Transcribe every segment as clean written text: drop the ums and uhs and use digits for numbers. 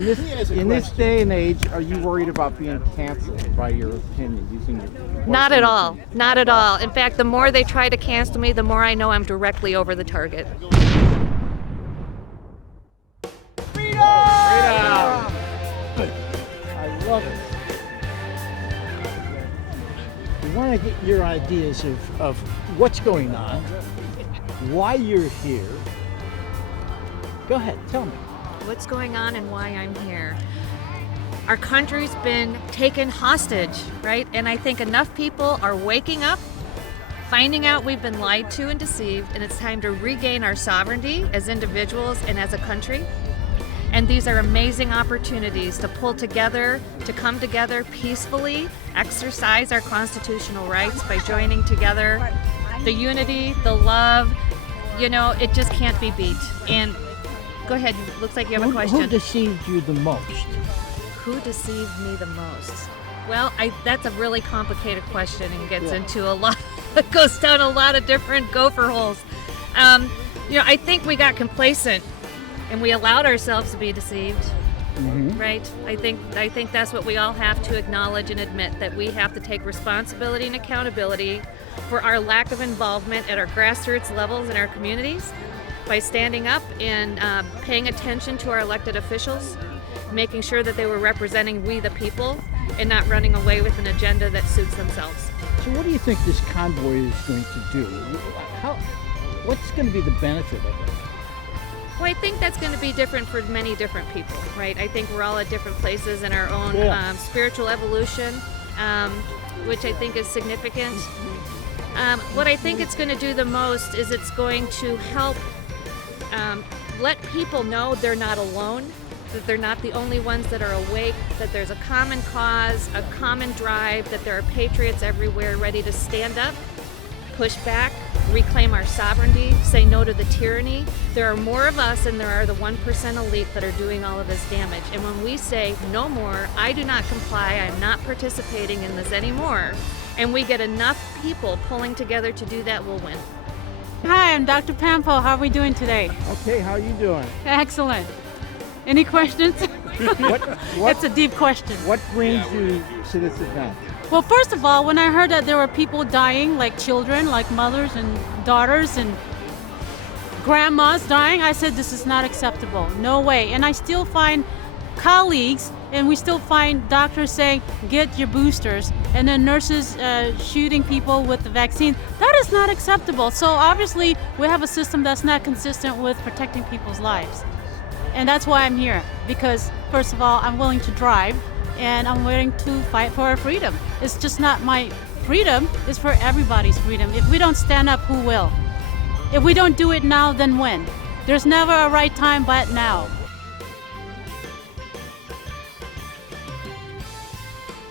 In this day and age, are you worried about being canceled by your opinion? Not at all. Not at all. In fact, the more they try to cancel me, the more I know I'm directly over the target. Freedom! I love it. We want to get your ideas of what's going on, why you're here. Go ahead, tell me. What's going on and why I'm here? Our country's been taken hostage, right? And I think enough people are waking up, finding out we've been lied to and deceived, and it's time to regain our sovereignty as individuals and as a country. And these are amazing opportunities to pull together, to come together peacefully, exercise our constitutional rights by joining together. The unity, the love, it just can't be beat. And go ahead, looks like you have a question. Who deceived you the most? Who deceived me the most? Well, that's a really complicated question and gets into a lot, it goes down a lot of different gopher holes. I think we got complacent and we allowed ourselves to be deceived, right? I think that's what we all have to acknowledge and admit, that we have to take responsibility and accountability for our lack of involvement at our grassroots levels in our communities, by standing up and paying attention to our elected officials, making sure that they were representing we the people and not running away with an agenda that suits themselves. So what do you think this convoy is going to do? What's going to be the benefit of it? Well, I think that's going to be different for many different people, right? I think we're all at different places in our own spiritual evolution, which I think is significant. What I think it's going to do the most is it's going to help let people know they're not alone, that they're not the only ones that are awake, that there's a common cause, a common drive, that there are patriots everywhere ready to stand up, push back, reclaim our sovereignty, say no to the tyranny. There are more of us than there are the 1% elite that are doing all of this damage. And when we say no more, I do not comply, I'm not participating in this anymore, and we get enough people pulling together to do that, we'll win. Hi, I'm Dr. Pampo. How are we doing today? Okay, how are you doing? Excellent. Any questions? That's a deep question. What brings you to this event? Well, first of all, when I heard that there were people dying, like children, like mothers and daughters and grandmas dying, I said this is not acceptable. No way. And I still find colleagues, and we still find doctors saying, get your boosters, and then nurses shooting people with the vaccine. That is not acceptable. So obviously, we have a system that's not consistent with protecting people's lives. And that's why I'm here, because first of all, I'm willing to drive, and I'm willing to fight for our freedom. It's just not my freedom, it's for everybody's freedom. If we don't stand up, who will? If we don't do it now, then when? There's never a right time but now.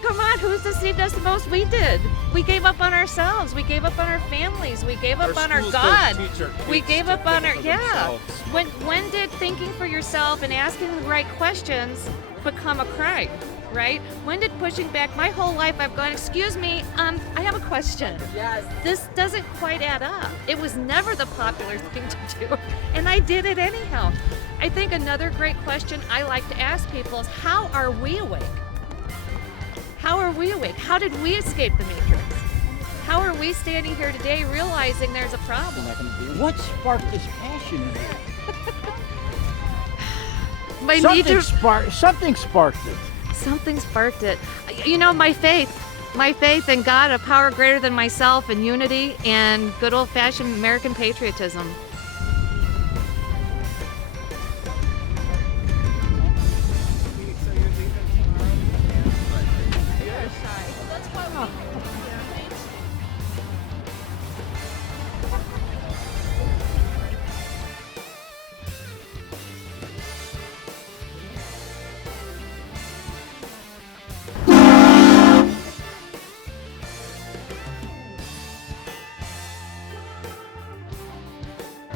Come on, who's deceived us the most? We did. We gave up on ourselves. We gave up on our families. We gave up on our God. We gave up on our, When did thinking for yourself and asking the right questions become a crime, right? When did pushing back? My whole life I've gone, excuse me, I have a question. Yes. This doesn't quite add up. It was never the popular thing to do, and I did it anyhow. I think another great question I like to ask people is, how are we awake? How are we awake? How did we escape the Matrix? How are we standing here today realizing there's a problem? What sparked this passion in you? Something sparked it. Something sparked it. My faith in God, a power greater than myself, and unity, and good old-fashioned American patriotism.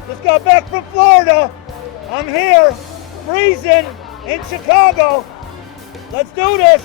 Just got back from Florida. I'm here, freezing in Chicago. Let's do this.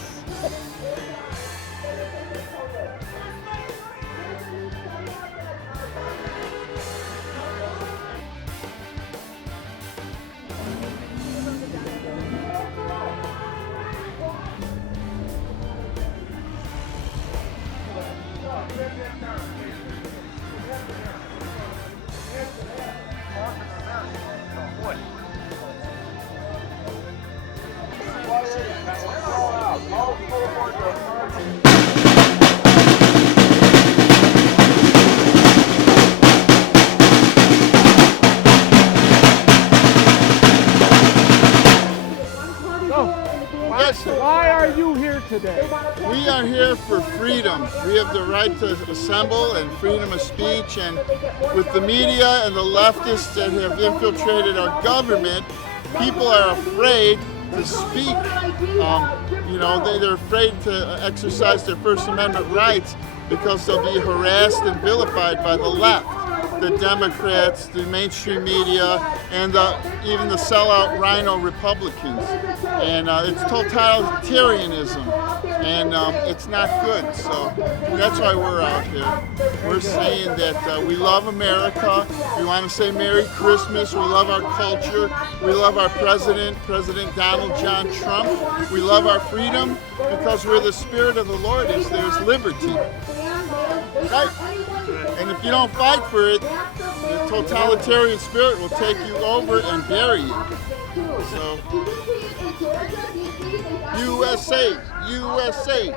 Why are you here today? We are here for freedom. We have the right to assemble and freedom of speech, and with the media and the leftists that have infiltrated our government, people are afraid to speak. They're afraid to exercise their First Amendment rights because they'll be harassed and vilified by the left, the Democrats, the mainstream media, and even the sellout rhino Republicans. And it's totalitarianism, and it's not good. So that's why we're out here. We're saying that we love America. We want to say Merry Christmas. We love our culture. We love our president, President Donald John Trump. We love our freedom because where the Spirit of the Lord is, there's liberty. Right? And if you don't fight for it, the totalitarian spirit will take you over and bury you. So, USA, USA.